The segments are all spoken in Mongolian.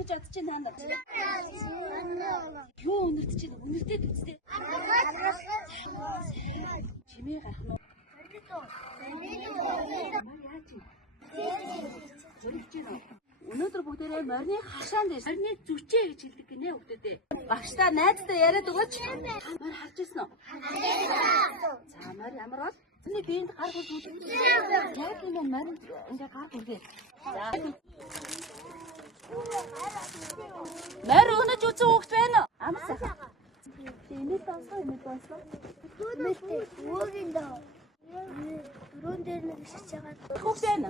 гэж бодож байна та нар. Юу өнөрт чинь өнөртөө үстэй. Чимээ гарах нь. Өнөөдөр бүгдээрээ морины хашаанд морины зүчээ гэж хэлдэг гинэ бүгдээ. Багштай найзтай яриад өгөөч. Морь харж ирсэн үү? За морь ямар бол? Тэний биеинд гар хурд үү? Яг юм морь ингээ гар хүргээ. За. Морь өнөж үзэн хөөхт байна уу? Амар сайхан. Имэйл донслоо. Өөгийн доо. Дөрөв дээр нэг шиж байгаа. Хөөхт байна.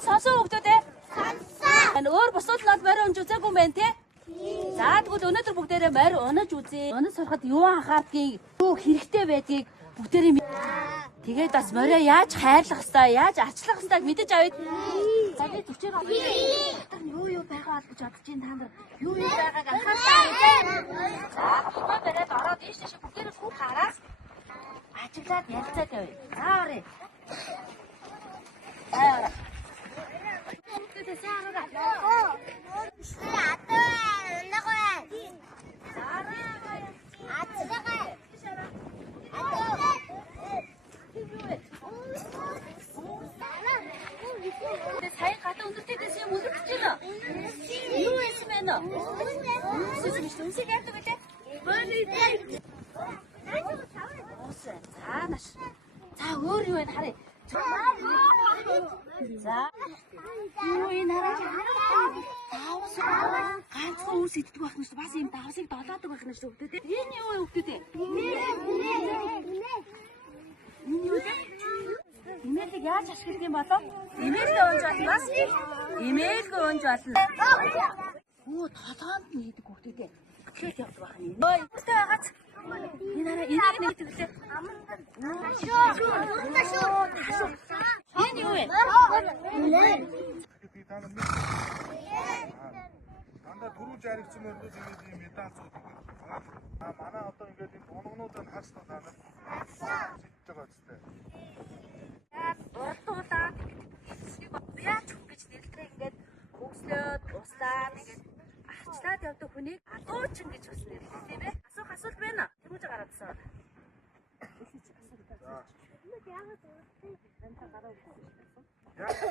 Сонсон хөөхтөө те? Сонсон. Өөр бусууд нь морь өнж үзээгүй юм байна те? За тэгвэл өнөөдөр бүгдээрээ морь унаж үзье. Унаж сурахад юу анхаардгийг, юу хэрэгтэй байдгийг бүгдээрээ тэгээд бас морио яаж хайрлах хэвээр, яаж арчлах хэвээр мэдэж авъя. За би төвчээр юу байгаа гэж бодож байна та нар. Юу байгааг анхаартай. За хөө бариад ороод ийш тийш бүгдээрээ бүх хараад ажиглаад ярилцаад явъя. За оръё. Аа. Бүгдээ саараа. Сая гадаа өндөртөөс юм өндөрч байна. Юу эсэ мэнэ? Үсэг яадаг вэ? За наш. За өөр юу вэ харъя. За. Юу энэ хараа. Ганцхан үс иддэг байх нь шүү. Бас юм давсыг долоодог байх нь шүү. Хөлтөө. Энэ юу вэ хөлтөө? Энэ юу вэ? Имэйлийг яаж ашиглах юм болов? Имэйлээ унж болно. Имэйлгүй унж болно. Оо толгоонд нь хийдэг хөлтөө. Хөтлөж явдаг байх нь. Ой, өстэй байгааз. Энэ хараа энийг нэг төглөө. Шүү. Энэ юу вэ? Дандаа түрүү жаригдсан мөрнөд ингээд юм медаль зүүх гэдэг. Манай одоо ингээд энэ дунгнуудыг харснаа та нар зидэж байгаа үстэй. Урдуулаад яаж гэж нэрлээ ингээд өгслөөд услаад ингээд арчлаад явдаг хүнийг адуучин гэж бас нэрлэдэг тийм ээ. Асуулт байна. Тэрүүж гараадсан.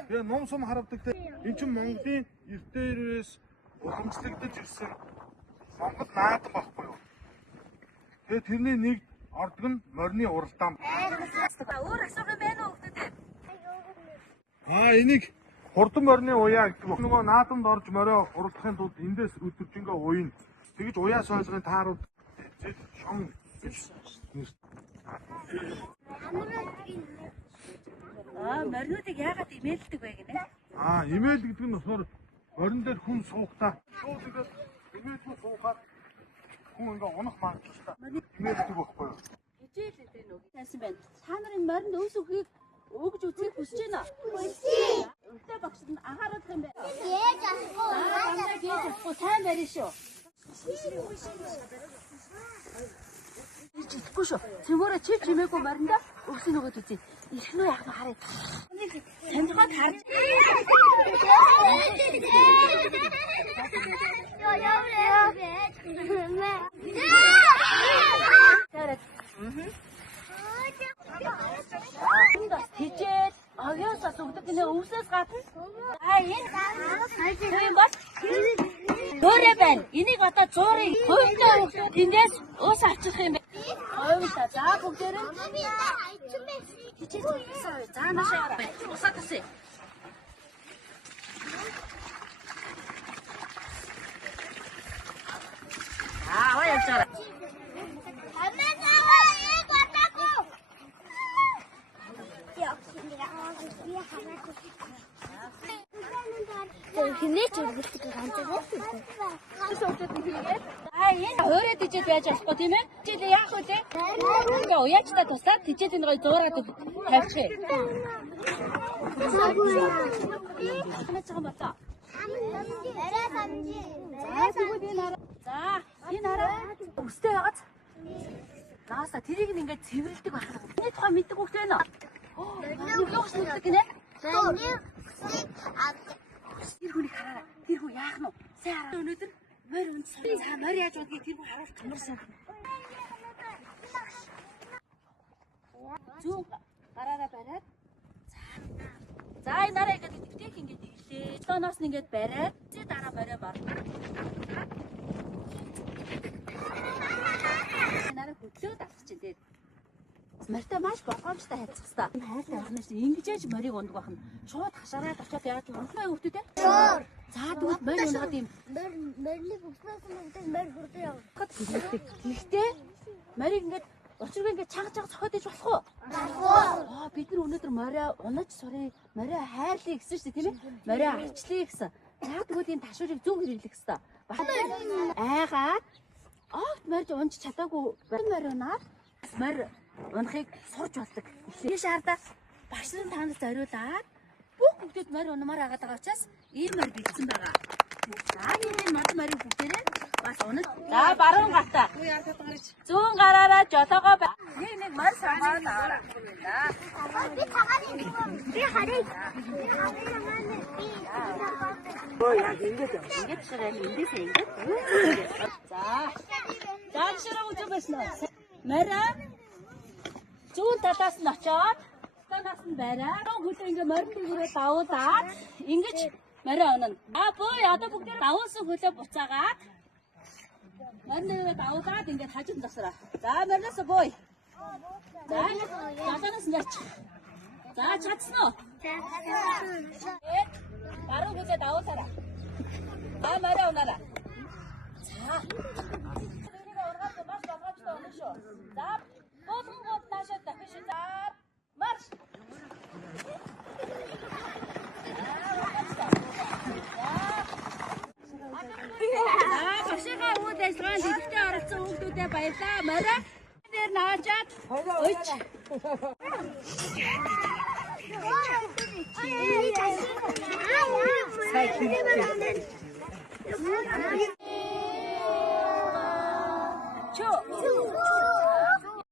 Тэгээ ном сум харавдаг те. Энд чинь Монголын эрдээрээс урамжлагдаж ирсэн Монгол наадам баггүй юу? Тэгээ тэрний нэг ордог нь морины уралдаан. Өөр асуух юм байна уу хөлтөө? Энийг хурдан морины уяа гэдэг. Нөгөө наадамд орж морио уралдахын тулд эндээс өдөржингөө уйна. Тэгэж уяа сойлгын таарууд шон гэж нэр. Моринуудыг яагаад имэйлдэг вэ гинэ? Имэйл гэдэг нь болохоор морин дээр хүн суухдаа шууд ингээд имэйлгүй суухаар хүн ингээ унах магадлалтай. Имэйлдэг байхгүй юу? Хичээл гэдэг нь үг тайсан байна. Та нарын моринд өвс өхийг өгж үзэх хүсэж байна. Өвтэй багшд нь анхаарах юм байна. Яаж авахгүй сайн барина шүү. Итгэхгүй шүү. Цэмөөрэ чив чимээгүй мориндоо өвсөнд өгöd үзье. Ирэх нь яах нь харъя. Сонирхоод харж. Хичээл оёосоо зүгдэг нэ өвсөөс гадна. Энэ юм бол дөөрэ байна. Энийг одоо зуурыг хөөндөө өгөөд эндээс ус авчих юм байна. Ойволта за бүгдээрээ хичээл хийсэн. За наашаа усаа тасъя. Аваа явж байгаа. Хинээч үргэлжлэх ганцаар Энэ өөрөө тийчээд байж болохгүй тийм ээ? Чи яах вэ те? Ингээ уяачтай туслаад тийчээд энэ гоё зуураад тавьчих. За энэ хараа өстэй байгааз. Нааса тэрийг ингээд цэвэрлдэг байх. Эний тухай мэддэг хөх вэ нэ? Юу гэсэн гинэ? Тэр хүнийг хараа. Тэр хүн яах нь вэ? Өнөөдөр морь унтсан. За морь яаж удгийг тэр харуулж чамарсан. Зүүн гараараа бариад. За энэ дараа ингээд дэвтэх ингээд иглээ. Тооноос нь ингээд бариад зэ дараа морь бар. Нараа хөдлөөд авах чинь тэгээд морьтой маш болгоомжтой хайцах хэвээр. Хайртай байх нь ингэж яаж морийг ундаг байх нь. Шууд хашаараад очиод яаж унтмаа хөвтөө те. За тэгвэл морь унаад юм. Морийг өгснөөс нь морь хурдан явах. Гэхдээ морийг ингээд очиргүй ингээд чанга цохоод иж болох уу? Бид нар өнөөдөр морио унаж сурыг, морио хайрлая гэсэн шүү дээ тийм ээ? Морио арчлая гэсэн. За тэгвэл энэ ташуурыг зөв хэрэглэх хэрэгтэй. Айгаад огт морьд унж чадаагүй морь унаад морь унахыг сурч болдог. Тийш харда багш нар танаас зориулаад бүх хүүхдүүд морь унамаар агаад байгаа учраас ийм морь бэлдсэн байгаа. За энэ морийг бүгдээрээ бас унаж. За баруун гартаа. Зүүн гараараа жолоогоо нэг морь самбаар аваа. Би цагааны би харыг. Яг ингэж ширээ эндээс ингэж. За. Даашраа үзүүлсэн. Морь зүүн талаас нь очоод танаас нь бариад хөлөө ингээ морьтойгоо давуулаад ингэж морь унана. Бөө одоо бүгд давуулсан хөлөө буцаагаад морьтойгоо давуулаад ингээ хажууд тасраа. За морьноос бөө. За талаас нь яач. За чадсан уу? Баруун хөлөө давуулаарай. За морь унаарай. За. Тэрийг ургаад маш болгоомжтой унах шүү. За Болгонгод наашаа дахиж заа. Марш. Башигаа үүд ажиллагаанд идэвхтэй оролцсон хүүхдүүдэд баярлалаа. Морь дээр наачаад ойч. Чөө.